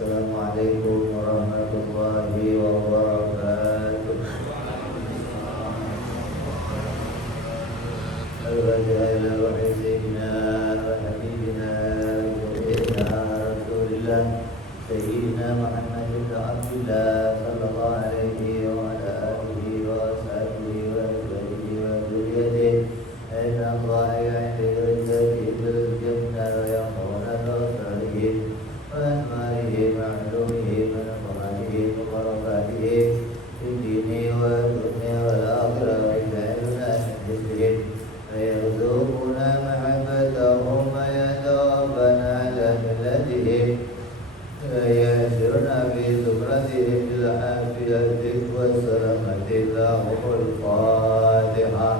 Assalamualaikum warahmatullahi wabarakatuh. Al-Fatihah wa sayyidina wa habibina Rasulillah Sayyidina Muhammad bin Abdullah sallallahu alaihi wa ala alihi wa sahbihi wa azwajihi wa dzurriyyatihi inna Allaha ya'lamu bil jannah wa yaqulu salihin wa anmarihi ma'lumihi wa nafarihi wa barakatihi fid dini wa dunya wal akhirah wa ja'alna min ويرزقنا محبتهم ويتوفنا على ملتهم ويأجرنا في زمرتهم بالعافية والسلامة لهم الفاتحة.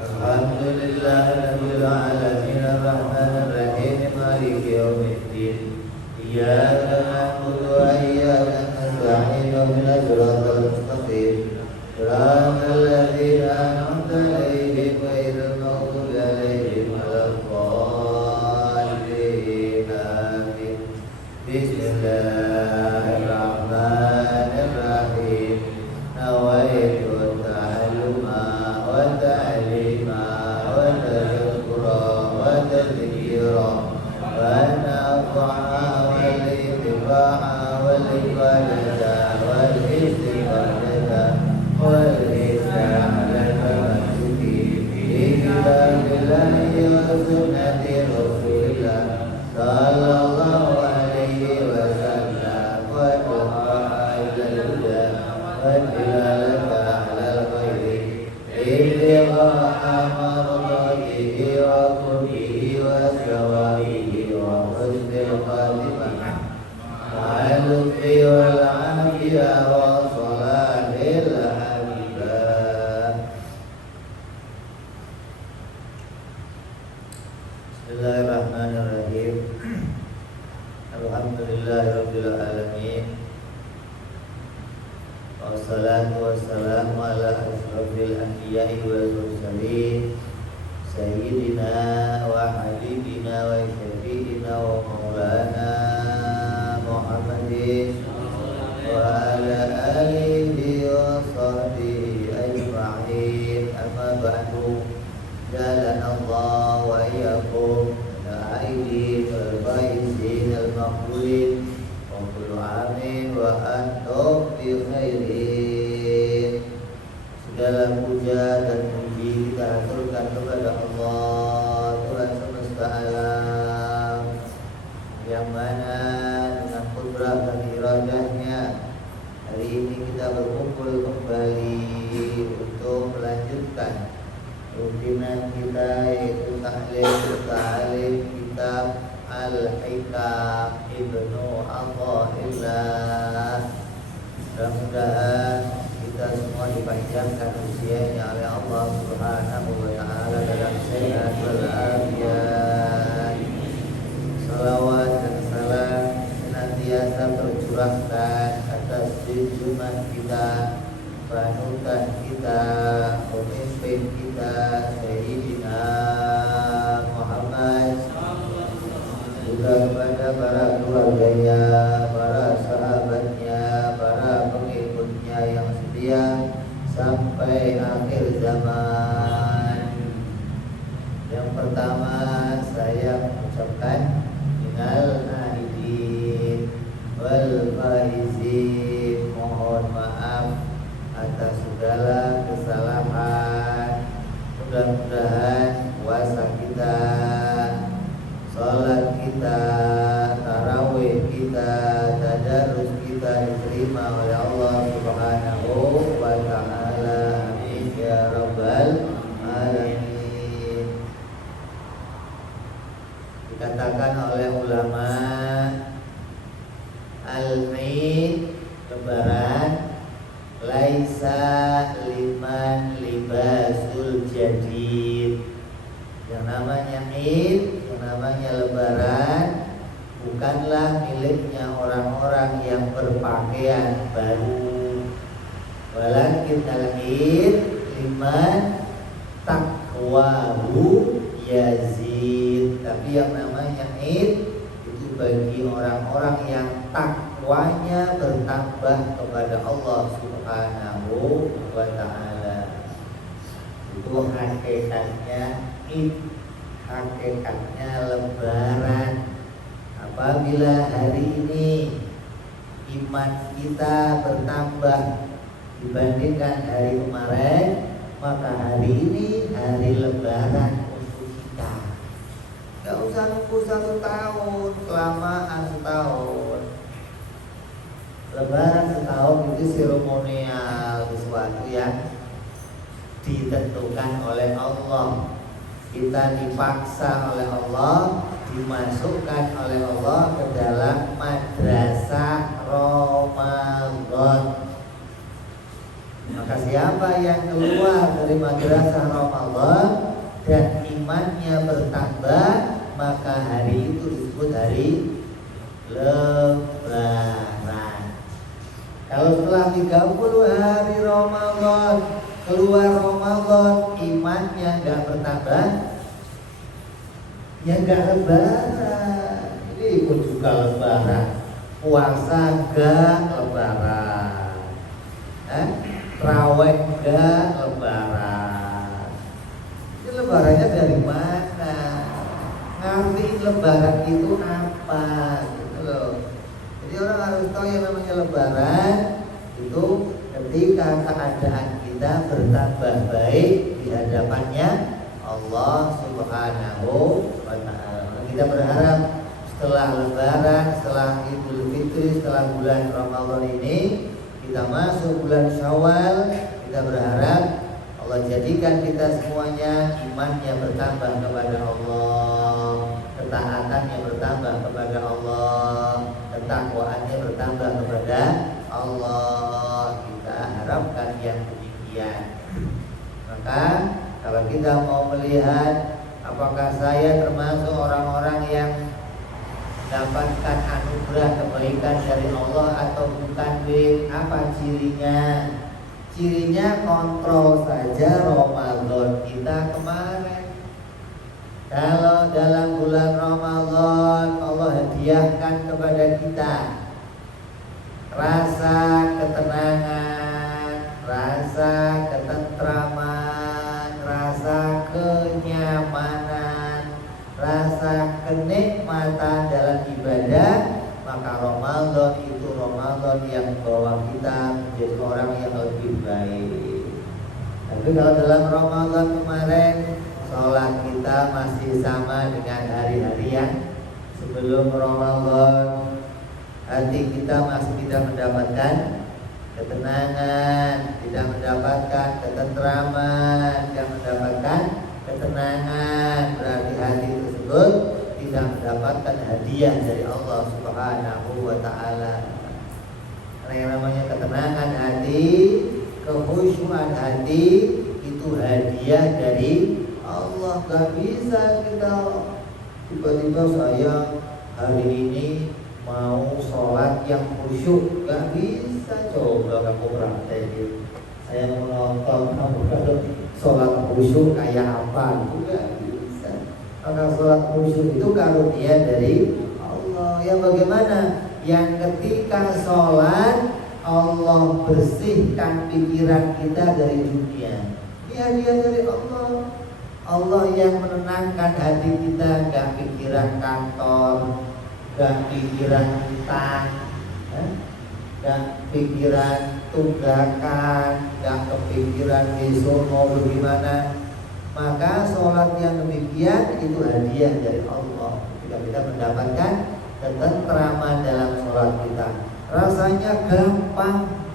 الحمد لله رب العالمين الرحمن الرحيم مالك يوم الدين إياك نعبد وإياك نستعين اهدنا الصراط المستقيم صراط الذين أنعمت عليهم غير المغضوب عليهم ولا الضالين آمين. بسم الله الرحمن الرحيم نويت التعلم والتعليم والتذكر والتذكير وأن أطعم والاتباع والعبادة والاستفادة والإحسان على التمسك بكتاب الله وسنة رسول الله صلى الله عليه وسلم والدعاء إلى الهدى والدلالة على الخير ابتغاء مرضاته وقربه وثوابه وحسن الخاتمة مع اللطف والعافية وصلاح الأحباب. Bismillahirrahmanirrahim. Alhamdulillahirabbil alamin. Wassalatu wassalamu ala asyrafil anbiya'i wal mursalin sayyidina wa habibina wa syafi'ina wa maulana Muhammadin wa ala alihi wa sahbihi ajma'in. Amma ba'du. Jalana Allah wa iyyakum ala aidi wal faizin al maqbulin wa kullu amin wa antum bi khairin. Segala puja dan puji kita haturkan kepada Allah Tuhan semesta alam yang mana dengan kudrah dan iradahnya hari ini kita berkumpul kembali untuk melanjutkan rutinan kita, yaitu ta'lim kitab Al-Hikam Ibnu Atha'illah. Mudah-mudahan kita semua dipanjangkan usianya oleh Allah Subhanahu wa ta'ala dalam sehat wal afiat. Salawat dan salam senantiasa tercurahkan atas junjungan kita, panutan kita, pemimpin kita, Sayyidina Muhammad, juga kepada para keluarganya, para sahabatnya, para pengikutnya yang setia sampai akhir zaman. Yang pertama saya mengucapkan minal aidin wal faizin, mohon maaf atas segala kesalahan. Mudah-mudahan puasa kita, salat kita, tarawih kita, tadarus kita diterima oleh Allah Subhanahu wa ta'ala. Amin ya rabbal alamin. Dikatakan oleh ulama, al-Eid, lebaran, laisa liman libasul jadid. Yang namanya Eid, yang namanya lebaran, bukanlah miliknya orang-orang yang berpakaian baru. Walakin al-Eid liman takwahu yazid. Tapi yang namanya id itu bagi orang-orang yang takwanya bertambah kepada Allah Subhanahu wa ta'ala. Itu hakikatnya id, hakikatnya lebaran. Apabila hari ini iman kita bertambah dibandingkan hari kemarin, maka hari ini hari lebaran untuk kita. Gak usah nunggu 1 tahun, kelamaan setahun. Lebaran setahun itu seremonial, sesuatu yang ditentukan oleh Allah. Kita dipaksa oleh Allah, dimasukkan oleh Allah ke dalam madrasah Ramadan. Maka siapa yang keluar dari madrasah Ramadan dan imannya bertambah, maka hari itu disebut hari lebaran. Kalau setelah 30 hari Ramadan keluar Ramadan imannya gak bertambah, ya gak lebaran. Ini ikut juga lebaran, puasa gak lebaran, Raweh gak lebaran. Ini lebarannya dari mana? Ngerti lebaran itu apa gitu loh. Jadi orang harus tahu yang namanya lebaran itu ketika keadaan kita bertambah baik di hadapannya Allah Subhanahu wa ta'ala. Kita berharap setelah lebaran, setelah Idul Fitri, setelah bulan Ramadan ini kita masuk bulan Syawal, kita berharap Allah jadikan kita semuanya imannya bertambah kepada Allah, ketaatannya bertambah kepada Allah, ketakwaannya bertambah kepada Allah. Kita harapkan yang demikian. Maka kalau kita mau melihat apakah saya termasuk orang-orang yang mendapatkan anugerah kebaikan dari Allah atau bukan, apa cirinya? Cirinya kontrol saja Ramadan kita kemarin. Kalau dalam bulan Ramadan Allah hadiahkan kepada kita rasa ketenangan, rasa ketentraman, rasa kenyamanan, rasa kenikmatan dalam ibadah, maka Ramadan itu Ramadan yang membawa kita menjadi orang yang lebih baik. Tapi kalau dalam Ramadan kemarin sholat kita masih sama dengan hari-hari yang sebelum Ramadan, hati kita masih tidak mendapatkan ketenangan, tidak mendapatkan ketentraman, tidak mendapatkan ketenangan, berarti hati tersebut tidak mendapatkan hadiah dari Allah Subhanahu wa ta'ala. Karena yang namanya ketenangan hati, kekhusyuan hati itu hadiah dari Allah. Gak bisa kita tiba-tiba saya hari ini mau sholat yang khusyuk, gak bisa. Coba kamu praktekin. Saya mau nonton kamu kalau sholat khusyuk kayak apa, itu gak bisa. Maka sholat khusyuk itu karunia dari Allah. Yang bagaimana? Yang ketika sholat Allah bersihkan pikiran kita dari dunia. Ini hadiah dari Allah. Allah yang menenangkan hati kita, gak pikiran kantor, gak pikiran utang, gak pikiran tunggakan, gak kepikiran besok mau bagaimana. Maka sholat yang demikian itu hadiah dari Allah. Ketika kita mendapatkan ketentraman dalam sholat kita, rasanya gampang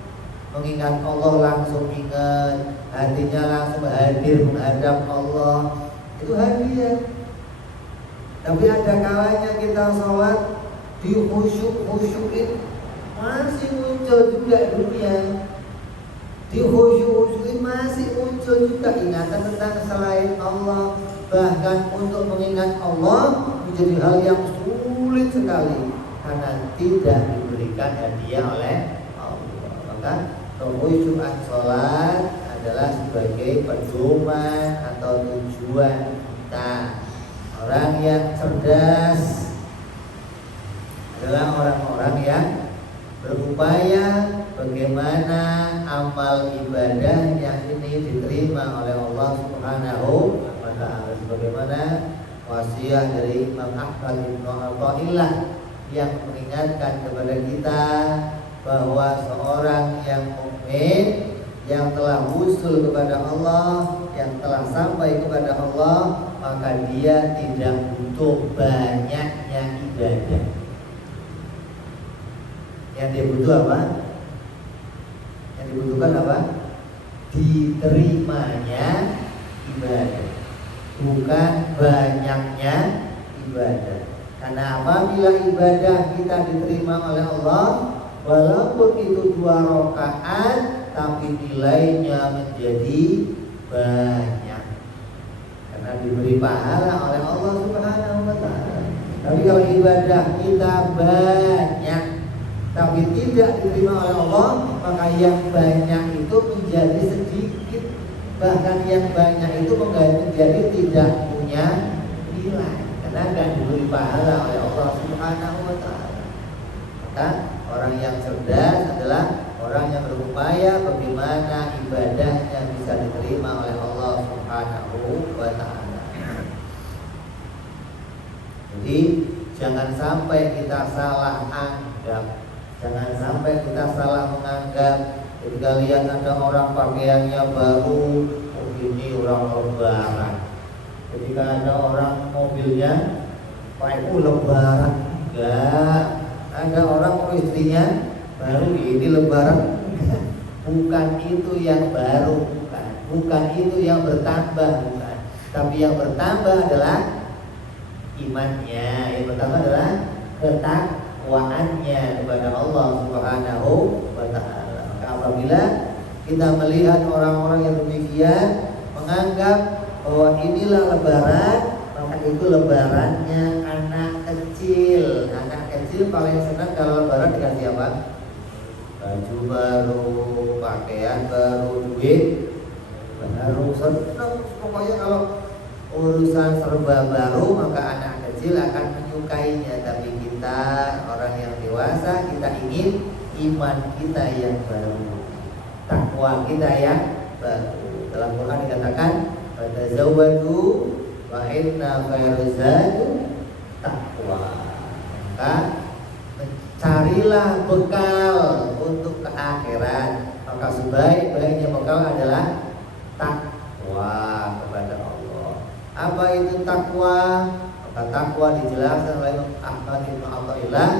mengingat Allah, langsung ingat, hatinya langsung hadir menghadap Allah. Itu hadiah. Tapi ada kalanya kita sholat dikhusyuk-khusyukin, masih muncul juga dunia. Dikhusyuk-khusyukin masih muncul juga ingatan tentang selain Allah. Bahkan untuk mengingat Allah menjadi hal yang sulit sekali karena tidak diberikan hadiah oleh Allah. Maka kekhusyukan sholat adalah sebagai pedoman atau tujuan kita Orang yang cerdas adalah orang-orang yang berupaya bagaimana amal ibadah yang ini diterima oleh Allah Subhanahu wa ta'ala, sebagaimana wasiat dari Imam Ahmad bin Athaillah yang mengingatkan kepada kita bahwa seorang yang mukmin yang telah wusul kepada Allah, yang telah sampai kepada Allah, maka dia tidak butuh banyaknya ibadah. Yang dia butuh apa? Yang dibutuhkan apa? Diterimanya ibadah, bukan banyaknya ibadah. Karena apabila ibadah kita diterima oleh Allah, walaupun itu 2 rakaat, tapi nilainya menjadi banyak karena diberi pahala oleh Allah Subhanahu wa ta'ala. Tapi kalau ibadah kita banyak tapi tidak diterima oleh Allah, maka yang banyak itu menjadi sedikit, bahkan yang banyak itu menjadi tidak punya nilai karena tidak diberi pahala oleh Allah Subhanahu wa ta'ala. Maka orang yang cerdas adalah orang yang berupaya bagaimana ibadahnya bisa diterima oleh Allah Subhanahu wa ta'ala. Jadi jangan sampai kita salah anggap, jangan sampai kita salah menganggap ketika lihat ada orang pakaiannya baru, oh ini orang lebaran. Ketika ada orang mobilnya pakai lebaran, enggak. Ada orang istrinya baru ini lebaran. Bukan itu yang baru, bukan itu yang bertambah, bukan. Tapi yang bertambah adalah imannya, yang bertambah adalah ketakwaannya kepada Allah Subhanahu wa ta'ala. Maka apabila kita melihat orang-orang yang demikian menganggap bahwa inilah lebaran, maka itu lebarannya anak kecil. Anak kecil paling senang kalau lebaran dikasih apa? Baju baru, pakaian baru, duit baru, senang. Pokoknya kalau urusan serba baru maka anak kecil akan menyukainya. Tapi kita orang yang dewasa, kita ingin iman kita yang baru, takwa kita yang baru. Dalam Quran dikatakan fatazawwadu wa inna khairaz zadi taqwa. Maka carilah bekal untuk ke akhirat, maka sebaik-baiknya bekal adalah takwa kepada Allah. Apa itu takwa? Maka takwa dijelaskan oleh Ahmad bin Athaillah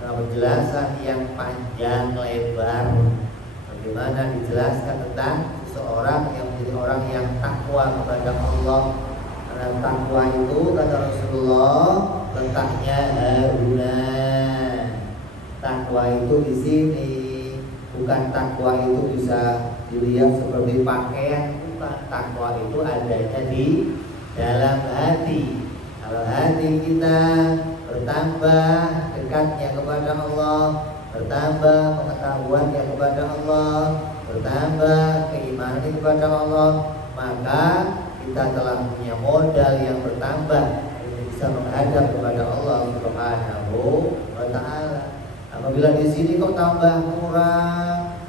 dalam penjelasan yang panjang lebar. Bagaimana dijelaskan tentang seorang yang menjadi orang yang takwa kepada Allah. Karena takwa itu kata Rasulullah letaknya haruna. Takwa itu di sini, bukan takwa itu bisa dilihat seperti pakaian, bukan. Takwa itu adanya di dalam hati. Kalau hati kita bertambah dekatnya kepada Allah, bertambah pengetahuannya kepada Allah, bertambah keimanan kepada Allah, maka kita telah punya modal yang bertambah untuk bisa menghadap kepada Allah Subhanahu wa ta'ala. Apabila di sini kok tambah kurang,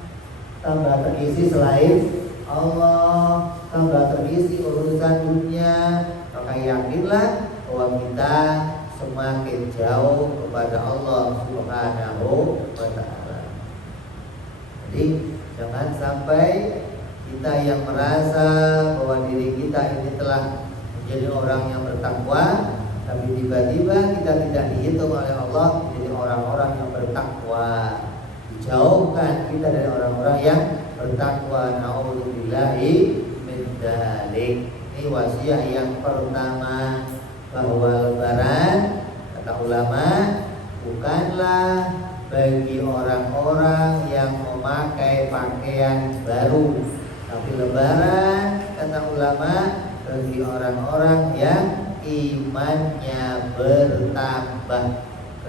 tambah terisi selain Allah, tambah terisi urusan dunia, maka yakinlah bahwa kita semakin jauh kepada Allah Subhanahu wa ta'ala. Jadi jangan sampai kita yang merasa bahwa diri kita ini telah menjadi orang yang bertakwa, tapi tiba-tiba kita tidak dihitung oleh Allah menjadi orang-orang yang bertakwa. Dijauhkan kita dari orang-orang yang bertakwa. Na'udzubillahi min dzalik. Ini wasiat yang pertama, bahwa lebaran kata ulama bukanlah bagi orang-orang yang memakai pakaian baru, tapi lebaran kata ulama bagi orang-orang yang imannya bertambah,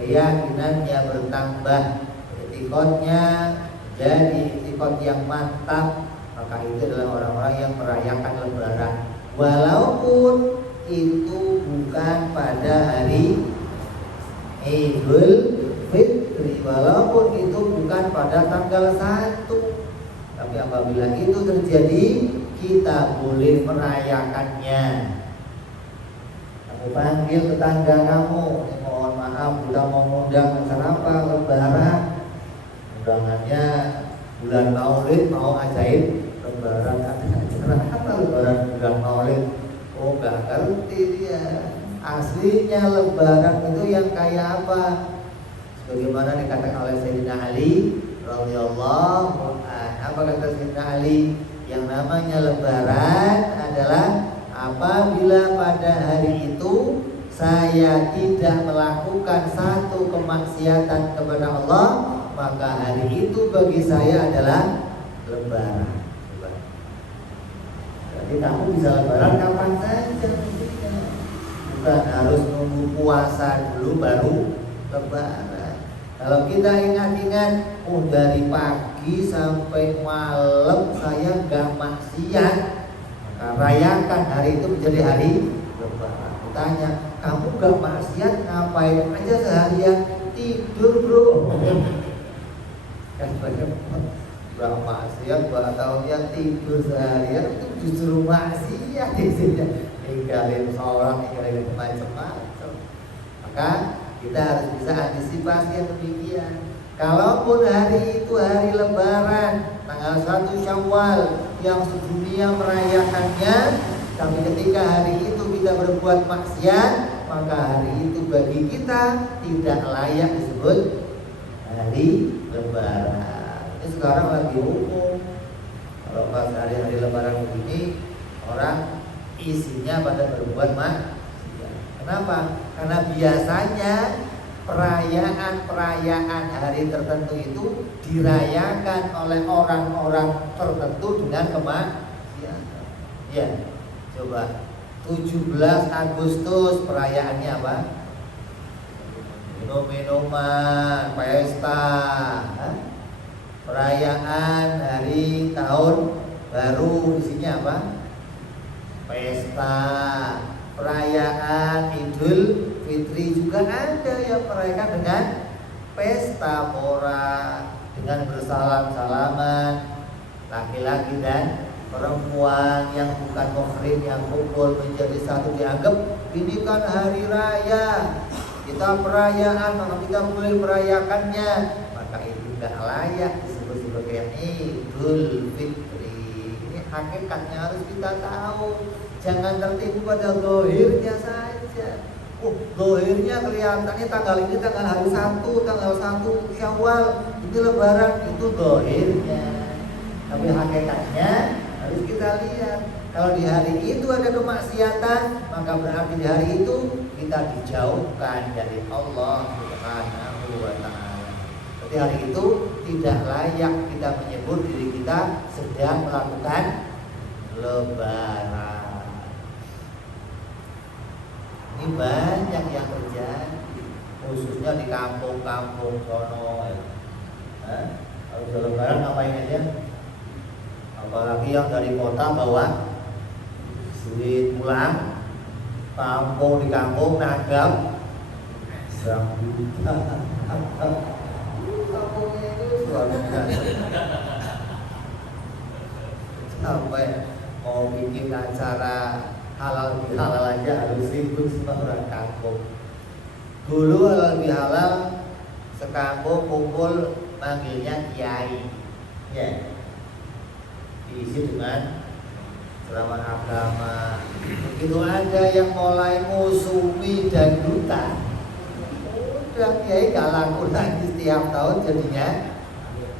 keyakinannya bertambah, itikadnya jadi itikad yang mantap. Maka itu adalah orang-orang yang merayakan lebaran, walaupun itu bukan pada hari Idul Fitri, walaupun itu bukan pada tanggal 1. Tapi apabila itu terjadi, kita boleh merayakannya. Kamu panggil tetangga kamu, mohon maaf kita mau ngundang acara apa, lebaran. Undangannya bulan Maulid, mau ngajain lebaran, acara apa lebaran bulan Maulid? Oh gak ngerti dia. Aslinya lebaran itu yang kayak apa? Sebagaimana dikatakan oleh Sayyidina Ali radhiyallahu anhu. Apa kata Sayyidina Ali? Yang namanya lebaran adalah apabila pada hari itu saya tidak melakukan satu kemaksiatan kepada Allah, maka hari itu bagi saya adalah lebaran. Jadi kamu bisa lebaran kapan saja, bukan harus nunggu puasa dulu baru lebaran. Kalau kita ingat-ingat, dari pagi sampai malam saya gak maksiat, maka rayakan hari itu menjadi hari lebaran. Tanya, kamu gak maksiat ngapain aja seharian? Tidur bro. Kan gak maksiat, gak taunya tidur seharian, itu justru maksiat isinya. Ninggalin sholat, ninggalin macam-macam. Maka kita harus bisa antisipasi yang demikian. Kalaupun hari itu hari lebaran, tanggal 1 Syawal, yang sedunia merayakannya, tapi ketika hari itu kita berbuat maksiat, maka hari itu bagi kita tidak layak disebut hari lebaran. Ini sekarang lagi umum. Kalau pas hari-hari lebaran begini, orang isinya pada berbuat maksiat. Kenapa? Karena biasanya perayaan hari tertentu itu dirayakan oleh orang-orang tertentu dengan kemaksiatan. Ya, coba 17 Agustus perayaannya apa? Minum-minuman, pesta. Perayaan hari tahun baru isinya apa? Pesta. Perayaan Idul Fitri juga ada yang merayakan dengan pesta pora, dengan bersalam-salaman, laki-laki dan perempuan yang bukan muhrim yang kumpul menjadi satu, dianggap ini kan hari raya, kita perayaan, maka kita boleh merayakannya. Maka itu tidak layak disebut sebagai Idul Fitri. Ini hakikatnya harus kita tahu. Jangan tertipu pada zahirnya saja. Zahirnya kelihatannya tanggal ini tanggal hari 1, tanggal 1 Syawal, itu lebaran, itu zahirnya. Tapi hakikatnya harus kita lihat. Kalau di hari itu ada kemaksiatan, maka berarti di hari itu kita dijauhkan dari Allah Subhanahu wa ta'ala. Jadi hari itu tidak layak kita menyebut diri kita sedang melakukan lebaran. Ini banyak yang terjadi, khususnya di kampung-kampung sono. Kalau sudah lebaran ngapain aja? Apalagi yang dari kota bawa duit pulang, kampung di kampung nanggap sambutan. Kampungnya itu luar biasa. Sampai mau bikin acara halal bihalal aja harus ribut sama orang kampung. Dulu halal bihalal sekampung kumpul manggilnya kiai, ya, diisi dengan ceramah agama. Begitu ada yang mulai musuhi dangdutan, udah kiai gak laku lagi, setiap tahun jadinya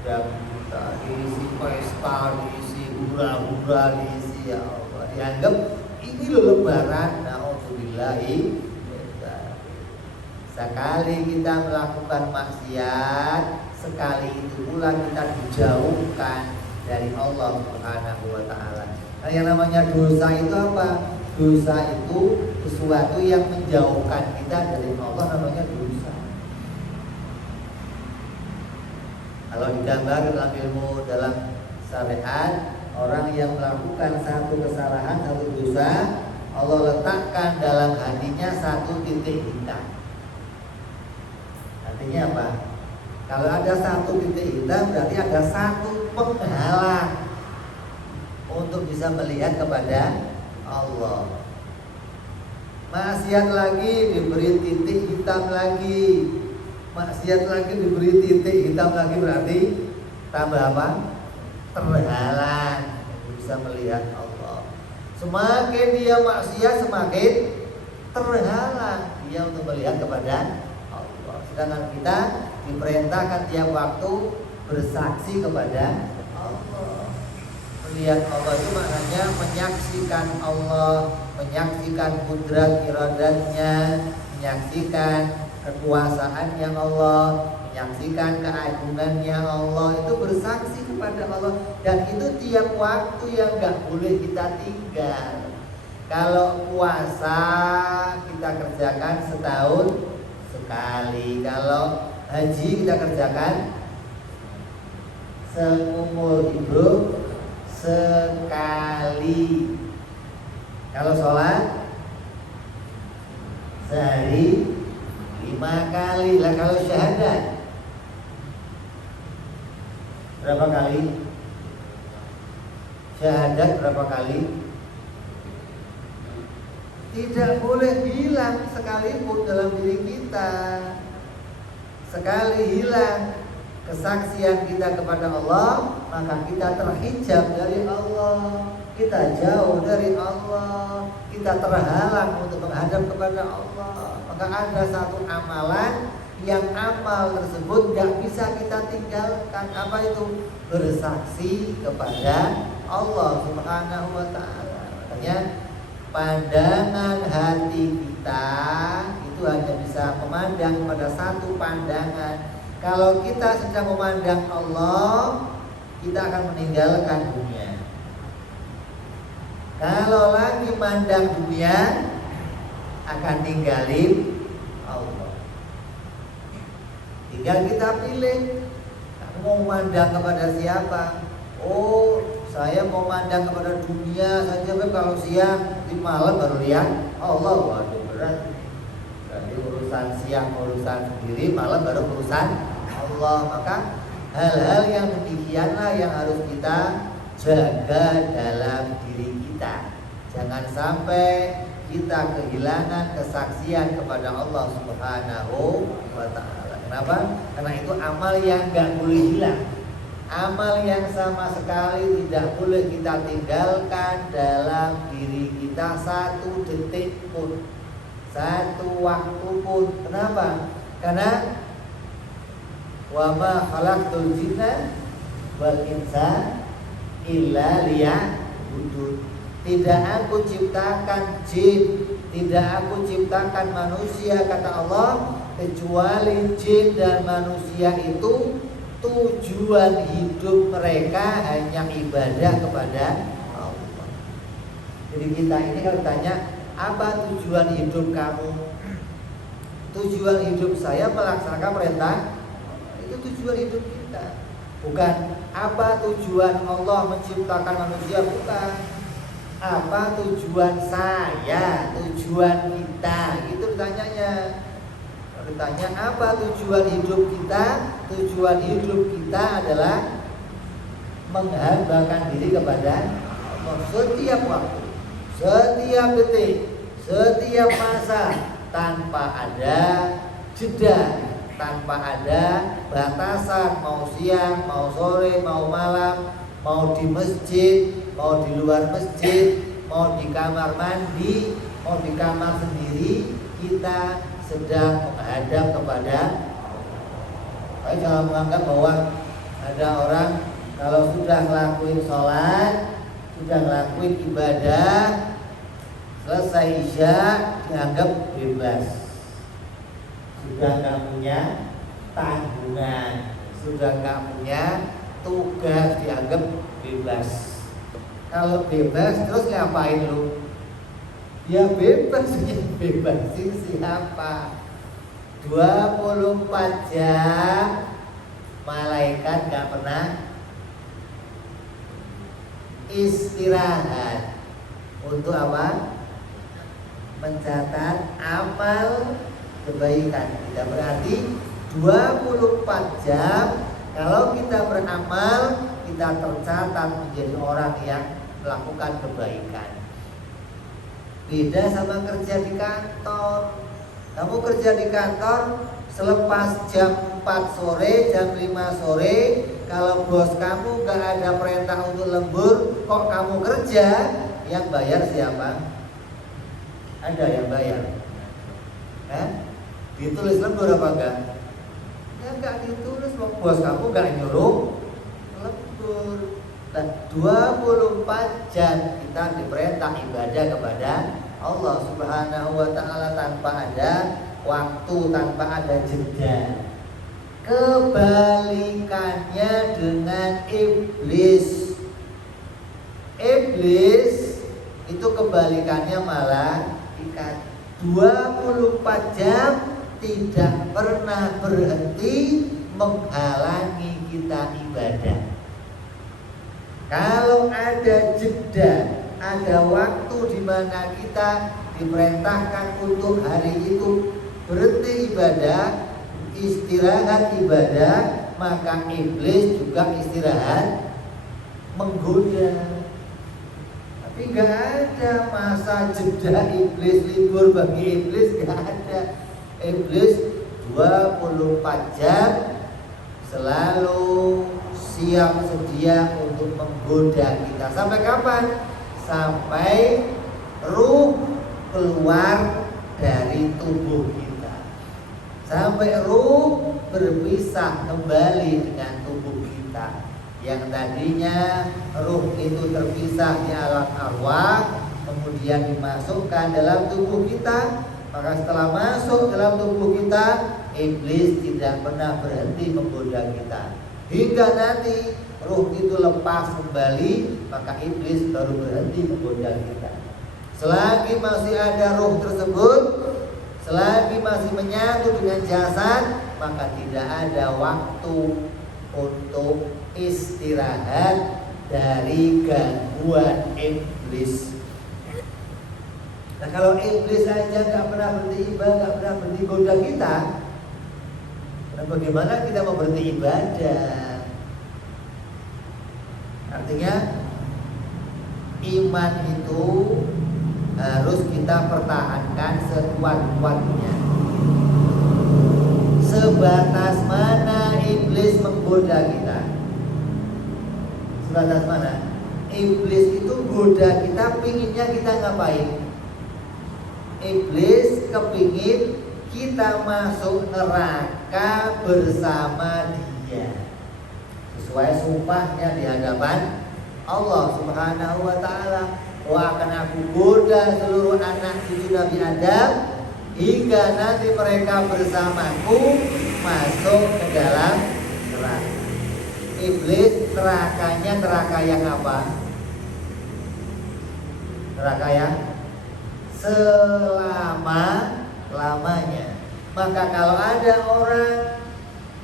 dangdutan, diisi pesta, diisi hura-hura, diisi ya Allah, dianggap ini loh lebaran. Na'udzubillahi. Sekali kita melakukan maksiat, sekali itu pula kita dijauhkan dari Allah Subhanahu wa ta'ala. Nah, yang namanya dosa itu apa? Dosa itu sesuatu yang menjauhkan kita dari Allah, namanya dosa. Kalau digambar dalam ilmu, dalam syariat, orang yang melakukan satu kesalahan, satu dosa, Allah letakkan dalam hatinya satu titik hitam. Artinya apa? Kalau ada satu titik hitam berarti ada satu penghalang untuk bisa melihat kepada Allah. Maksiat lagi diberi titik hitam lagi. Maksiat lagi diberi titik hitam lagi, berarti tambah apa? Terhalang bisa melihat Allah. Semakin dia maksiat semakin terhalang dia untuk melihat kepada Allah. Sedangkan kita diperintahkan tiap waktu bersaksi kepada Allah. Melihat Allah itu maknanya menyaksikan Allah, menyaksikan kudrat iradatnya, menyaksikan kekuasaannya Allah, menyaksikan keagungannya Allah. Itu bersaksi kepada Allah, dan itu tiap waktu yang gak boleh kita tinggal. Kalau puasa kita kerjakan setahun sekali, kalau haji kita kerjakan seumur hidup sekali, kalau sholat sehari 5 kali. Lah kalau syahadat berapa kali? Syahadat berapa kali? Tidak boleh hilang sekalipun dalam diri kita. Sekali hilang kesaksian kita kepada Allah, maka kita terhijab dari Allah, kita jauh dari Allah, kita terhalang untuk menghadap kepada Allah. Maka ada satu amalan yang amal tersebut gak bisa kita tinggalkan. Apa itu? Bersaksi kepada Allah Subhanahu wa ta'ala. Makanya pandangan hati kita itu hanya bisa memandang pada satu pandangan. Kalau kita sedang memandang Allah, kita akan meninggalkan dunia. Kalau lagi mandang dunia, akan tinggalin Allah. Tinggal kita pilih, aku mau memandang kepada siapa. Oh, saya mau memandang kepada dunia saja. Kalau siang, di malam baru lihat Allah. Waduh, berat. Jadi urusan siang urusan sendiri, malam baru urusan Allah. Maka hal-hal yang demikianlah yang harus kita jaga dalam diri kita. Jangan sampai kita kehilangan kesaksian kepada Allah Subhanahu wa ta'ala. Kenapa? Karena itu amal yang gak boleh hilang, amal yang sama sekali tidak boleh kita tinggalkan dalam diri kita satu detik pun, satu waktu pun. Kenapa? Karena wa ma khalaqtul jinna wal insa illa liya'budun. Tidak aku ciptakan jin, tidak aku ciptakan manusia, kata Allah, kecuali jin dan manusia itu tujuan hidup mereka hanya ibadah kepada Allah. Jadi kita ini kalau tanya, apa tujuan hidup kamu? Tujuan hidup saya melaksanakan perintah. Itu tujuan hidup kita. Bukan apa tujuan Allah menciptakan manusia, bukan. Apa tujuan saya, tujuan kita, itu ditanyanya. Kalau ditanya apa tujuan hidup kita, tujuan hidup kita adalah menghambakan diri kepada Allah setiap waktu, setiap detik, setiap masa, tanpa ada jeda, tanpa ada batasan, mau siang, mau sore, mau malam, mau di masjid, mau di luar masjid, mau di kamar mandi, mau di kamar sendiri, kita sedang menghadap kepada Allah. Jangan menganggap bahwa ada orang kalau sudah ngelakuin sholat, sudah ngelakuin ibadah, selesai isya dianggap bebas, sudah gak punya tanggungan, sudah gak punya tugas, dianggap bebas. Kalau bebas terus ngapain lu? Ya bebas, ya bebasin siapa? 24 jam malaikat gak pernah istirahat. Untuk apa? Mencatat amal kebaikan. Tidak berarti 24 jam kalau kita beramal, kita tercatat menjadi orang yang melakukan kebaikan. Beda sama kerja di kantor. Kamu kerja di kantor, selepas jam 4 sore, jam 5 sore, kalau bos kamu gak ada perintah untuk lembur, kok kamu kerja, yang bayar siapa? Ada yang bayar? Ditulis lembur apa enggak? Ya enggak ditulis, bos kamu gak nyuruh lembur. Dan 24 jam kita diperintah ibadah kepada Allah Subhanahu wa ta'ala tanpa ada waktu, tanpa ada jeda. Kebalikannya dengan iblis. Iblis itu kebalikannya malaikat. 24 jam tidak pernah berhenti menghalangi kita ibadah. Kalau ada jeda, ada waktu di mana kita diperintahkan untuk hari itu berhenti ibadah, istirahat ibadah, maka iblis juga istirahat menggoda. Tapi gak ada masa jeda iblis, libur bagi iblis, gak ada. Iblis 24 jam selalu siap sedia untuk menggoda kita. Sampai kapan? Sampai ruh keluar dari tubuh kita, sampai ruh berpisah kembali dengan tubuh kita. Yang tadinya ruh itu terpisah di alam arwah, kemudian dimasukkan dalam tubuh kita. Maka setelah masuk dalam tubuh kita, iblis tidak pernah berhenti menggoda kita hingga nanti ruh itu lepas kembali, maka iblis baru berhenti menggoda kita. Selagi masih ada ruh tersebut, selagi masih menyatu dengan jasad, maka tidak ada waktu untuk istirahat dari gangguan iblis. Nah, kalau iblis saja nggak pernah berhenti ibadah, nggak pernah berhenti goda kita, nah bagaimana kita mau berhenti ibadah? Artinya iman itu harus kita pertahankan sekuat-kuatnya. Sebatas mana iblis menggoda kita? Sebatas mana? Iblis itu goda kita, pinginnya kita ngapain? Iblis kepingin kita masuk neraka bersama dia, sesuai sumpahnya di hadapan Allah Subhanahu wa ta'ala. Wa akan aku goda seluruh anak cucu Nabi Adam hingga nanti mereka bersamaku masuk ke dalam neraka. Iblis nerakanya neraka yang apa? Neraka yang selama-lamanya. Maka kalau ada orang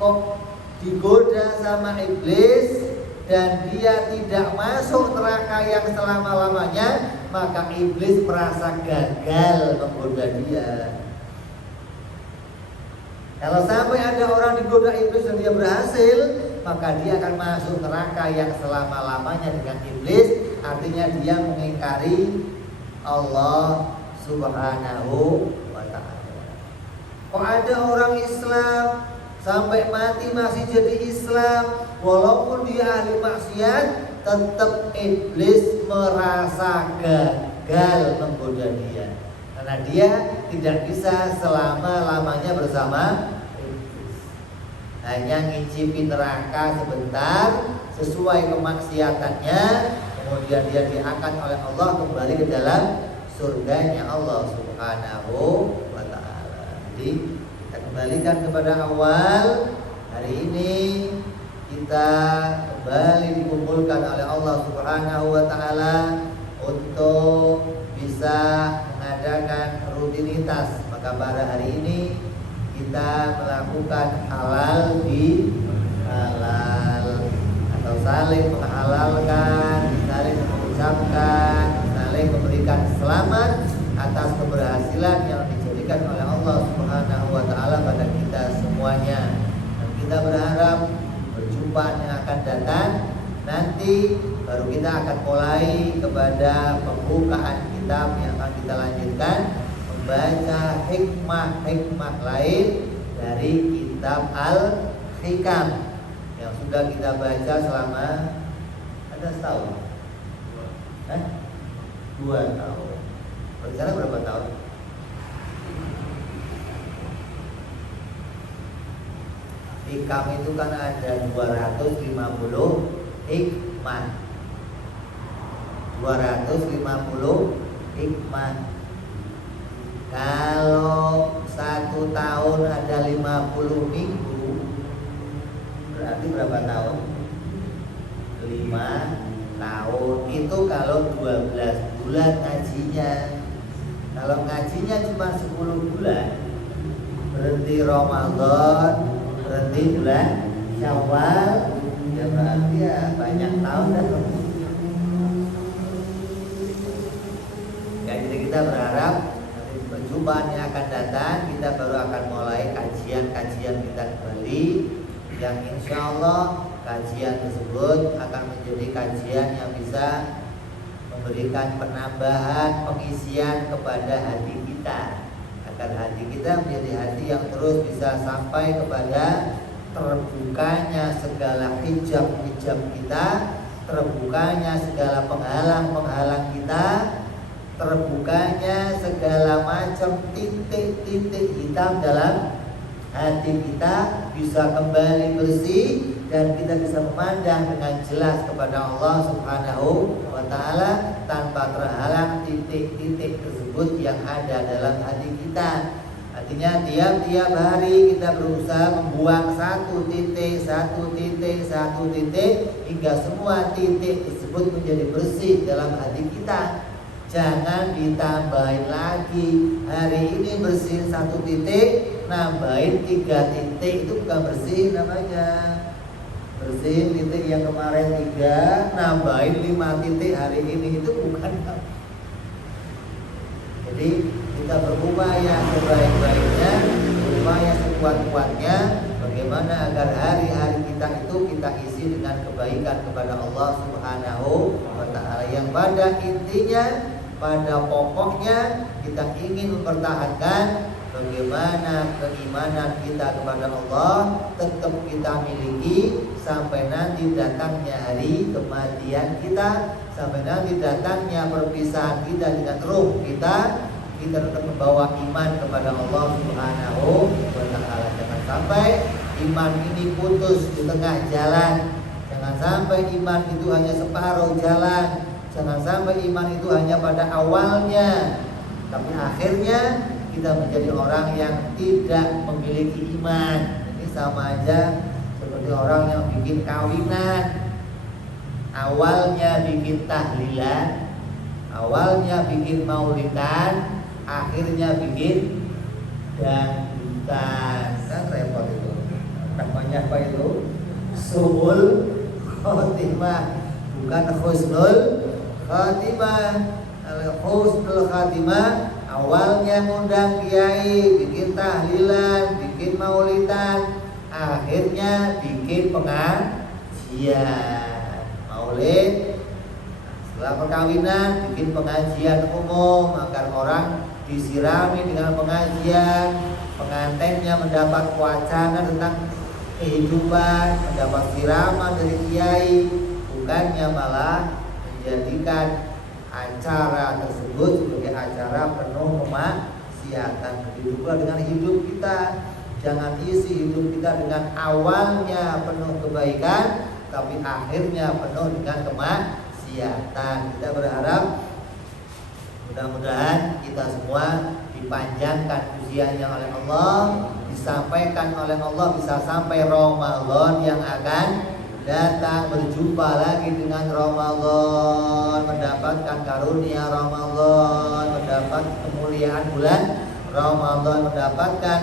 kok digoda sama iblis dan dia tidak masuk neraka yang selama-lamanya, maka iblis merasa gagal menggoda dia. Kalau sampai ada orang digoda iblis dan dia berhasil, maka dia akan masuk neraka yang selama-lamanya dengan iblis. Artinya dia mengingkari Allah Subhanahu wa ta'ala. Kok ada orang Islam sampai mati masih jadi Islam, walaupun dia ahli maksiat, tetap iblis merasa gagal menggoda dia, karena dia tidak bisa selama-lamanya bersama iblis. Hanya ngicipi neraka sebentar sesuai kemaksiatannya, kemudian dia diangkat oleh Allah kembali ke dalam surganya Allah Subhanahu wa ta'ala. Jadi kita kembalikan kepada awal. Hari ini kita kembali dikumpulkan oleh Allah Subhanahu wa ta'ala untuk bisa mengadakan rutinitas. Maka pada hari ini kita melakukan halal bi halal, atau saling menghalalkan, saling mengucapkan, saling memberikan selamat atas keberhasilan yang dijadikan oleh Allah Subhanahu wa taala pada kita semuanya. Dan kita berharap perjumpaan yang akan datang nanti baru kita akan mulai kepada pembukaan kitab yang akan kita lanjutkan, membaca hikmah-hikmah lain dari kitab Al-Hikam yang sudah kita baca selama ada setahun, 2 tahun. Berjalan berapa tahun? Hikam itu kan ada 250 hikmah. 250 hikmah. Kalau 1 tahun ada 50 minggu, berarti berapa tahun? 5 tahun. Itu kalau 12 bulan ngajinya. Kalau ngajinya cuma 10 bulan, berhenti Ramadan, berhenti bulan Syawal, ya berarti ya banyak tahun dah. Ya, jadi kita berharap nanti perjumpaan yang akan datang kita baru akan mulai kajian-kajian kita kembali, yang insya Allah kajian tersebut akan menjadi kajian yang bisa memberikan penambahan, pengisian kepada hati kita, agar hati kita menjadi hati yang terus bisa sampai kepada terbukanya segala hijab-hijab kita, terbukanya segala penghalang-penghalang kita, terbukanya segala macam titik-titik hitam dalam hati kita bisa kembali bersih, dan kita bisa memandang dengan jelas kepada Allah Subhanahu wa taala tanpa terhalang titik-titik tersebut yang ada dalam hati kita. Artinya tiap-tiap hari kita berusaha membuang satu titik hingga semua titik tersebut menjadi bersih dalam hati kita. Jangan ditambahin lagi. Hari ini bersihin 1 titik, nambahin 3 titik, itu bukan bersih namanya. Bersihin titik yang kemarin 3, nambahin 5 titik hari ini, itu bukan. Jadi kita berupaya sebaik-baiknya, berupaya sekuat-kuatnya, bagaimana agar hari-hari kita itu kita isi dengan kebaikan kepada Allah Subhanahu wa taala, yang pada intinya, pada pokoknya kita ingin mempertahankan bagaimana keimanan kita kepada Allah tetap kita miliki sampai nanti datangnya hari kematian kita, sampai nanti datangnya perpisahan kita dengan ruh kita tetap membawa iman kepada Allah Subhanahu wa taala. Jangan sampai iman ini putus di tengah jalan. Jangan sampai iman itu hanya separuh jalan. Jangan sampai iman itu hanya pada awalnya, tapi akhirnya kita menjadi orang yang tidak memiliki iman. Ini sama aja seperti orang yang bikin kawinan. Awalnya bikin tahlilan, awalnya bikin maulidan, akhirnya bikin dangdutan. Kan repot itu. Namanya apa itu? Su'ul khotimah, bukan husnul khotimah. Al-husnul khotimah awalnya ngundang kiai, bikin tahlilan, bikin maulidan, akhirnya bikin pengajian maulid. Setelah perkawinan bikin pengajian umum agar orang disirami dengan pengajian, pengantinnya mendapat wacana tentang kehidupan, mendapat siraman dari kiai, bukannya malah menjadikan acara tersebut sebagai acara penuh kemaksiatan. Begitu pula dengan hidup kita, jangan isi hidup kita dengan awalnya penuh kebaikan tapi akhirnya penuh dengan kemaksiatan. Kita berharap mudah-mudahan kita semua dipanjangkan usianya oleh Allah, disampaikan oleh Allah, bisa sampai Ramadan yang akan datang, berjumpa lagi dengan Ramadan, mendapatkan karunia Ramadan, mendapat kemuliaan bulan Ramadan, mendapatkan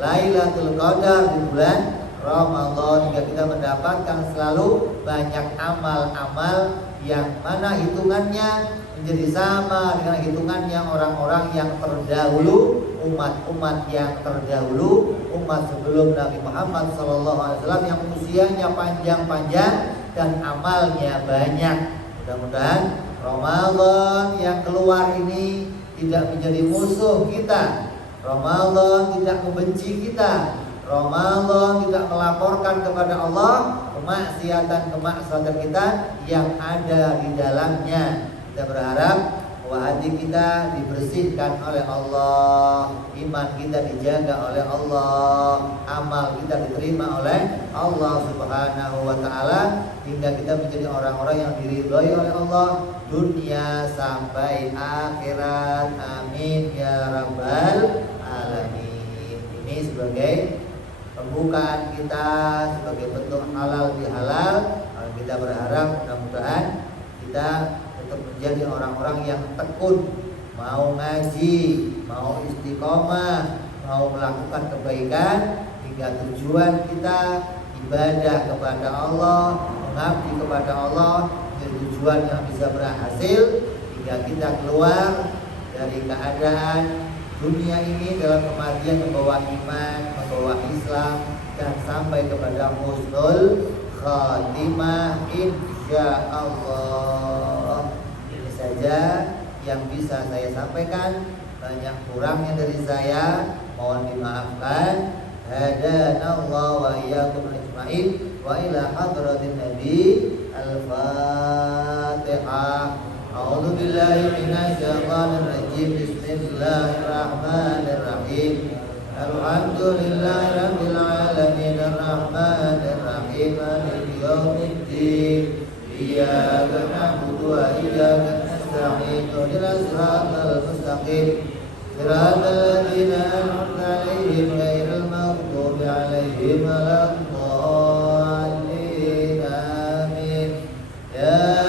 Lailatul Qadar di bulan Ramadan, hingga kita mendapatkan selalu banyak amal-amal yang mana hitungannya menjadi sama dengan hitungannya orang-orang yang terdahulu umat-umat yang terdahulu, umat sebelum Nabi Muhammad SAW yang usianya panjang-panjang dan amalnya banyak. Mudah-mudahan Ramadan yang keluar ini tidak menjadi musuh kita. Ramadan tidak membenci kita. Ramadan tidak melaporkan kepada Allah kemaksiatan kita yang ada di dalamnya. Kita berharap bahwa hati kita dibersihkan oleh Allah, iman kita dijaga oleh Allah, amal kita diterima oleh Allah Subhanahu wa taala, hingga kita menjadi orang-orang yang diridhai oleh Allah dunia sampai akhirat. Amin ya rabbal alamin. Ini sebagai pembukaan kita, sebagai bentuk halal bihalal. Kita berharap mudah-mudahan kita tetap menjadi orang-orang yang tekun, mau ngaji, mau istiqomah, mau melakukan kebaikan, hingga tujuan kita ibadah kepada Allah, mengabdi kepada Allah, menjadi tujuan yang bisa berhasil hingga kita keluar dari keadaan dunia ini dalam kematian membawa iman, membawa Islam, dan sampai kepada husnul khatimah insyaallah. Ini saja yang bisa saya sampaikan. Banyak kurangnya dari saya, mohon dimaafkan. Hadanallahu wa iyyakum ajmain wa ila hadratin nabi. Al-Fatihah. A'udzu billahi minasy syaithanir rajim. Bismillahirrahmanirrahim. Alhamdulillahirabbil alamin arrahmanir rahim maliki yaumiddin. Iyyaka na'budu wa iyyaka nasta'in. Ihdinas siratal mustaqim. Siratal ladzina an'amta 'alaihim ghairil maghdubi 'alaihim waladdallin. Amin. Ya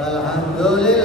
Alhamdulillah.